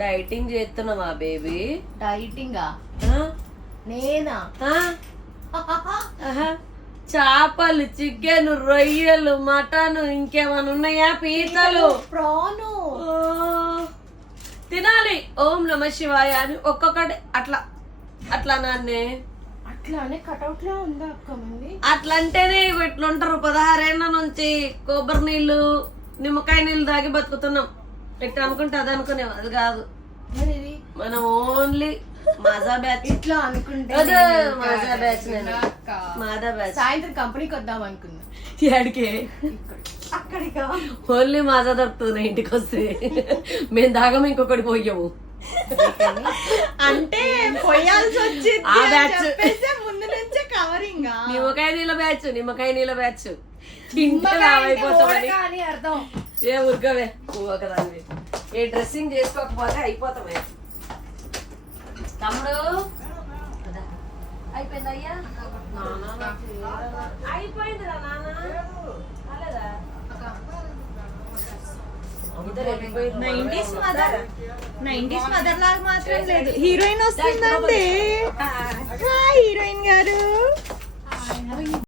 Dieting చేస్తున్నావా baby? డైటింగా? నేనా? చేపలు, చికెన్, రొయ్యలు, మటన్, ఇంకేమైనా ఉన్నాయా? పీతలు, ప్రాను తినాలి. ఓం నమ శివాయ అని ఒక్కొక్కటి అట్లా అట్లా నాన్నే అట్లానే కటౌట్ లో ఉందా అక్క? మంది అట్లా అంటేనే ఇట్లుంటారు. 16 ఏళ్ల నుంచి కొబ్బరి నీళ్లు, నిమ్మకాయ నీళ్లు తాగి బతుకుతున్నాం. ఎట్లా అనుకుంటే అది అనుకునేవా? అది కాదు. మనం ఓన్లీ మాజా బ్యాచ్. ఇట్లా అనుకుంటే మాజా బ్యాచ్. మాదా బ్యాచ్. సాయంత్రం కంపెనీకి వద్దాం అనుకున్నా. అడిగే అక్కడికా? ఓన్లీ మాజా దొరుకుతుంది ఇంటికి వస్తే. మేము దాగము ఇంకొకటి పోయాము అంటే పోయాల్సి వచ్చింది. ఆ బ్యాచ్ ముందు నుంచే కవరింగ్. నిమ్మకాయ నీళ్ళ బ్యాచ్. నిమ్మకాయ నీళ్ళ బ్యాచ్ తింటే అయిపోతామని అర్థం. ఏ ఉరకవే ఒకదాన్ని. ఏ డ్రెస్సింగ్ చేసుకోకపోతే అయిపోతామే. తమ్ముడు అయిపోయింది అయ్యా. అయిపోయిందిరా నాన్న. కాలేదా? 90s మదర్ లాగా మాత్రం లేదు. హీరోయిన్ వస్తుందండి. హీరోయిన్ గారు